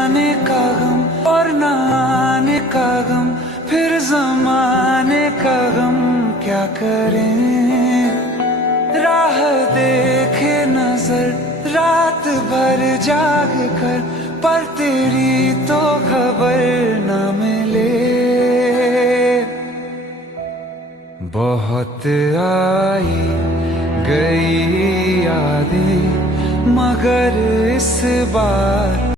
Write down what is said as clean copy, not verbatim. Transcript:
आने का गम और न आने का गम, फिर जमाने का गम क्या करें। राह देखे नजर रात भर जाग कर, पर तेरी तो खबर न मिले। बहुत आई गई यादें मगर इस बार